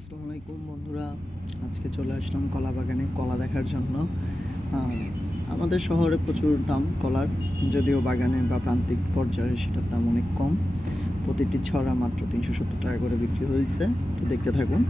আসসালামু আলাইকুম, বন্ধুরা। আজকে চলে আসলাম কলা বাগানে কলা দেখার জন্য। আমাদের শহরে প্রচুর দাম কলার, যদিও বাগানে বা প্রান্তিক পর্যায়ে সেটার দাম অনেক কম। প্রতিটি ছড়া মাত্র তিনশো সত্তর টাকা করে বিক্রি হয়েছে। তো দেখতে থাকুন।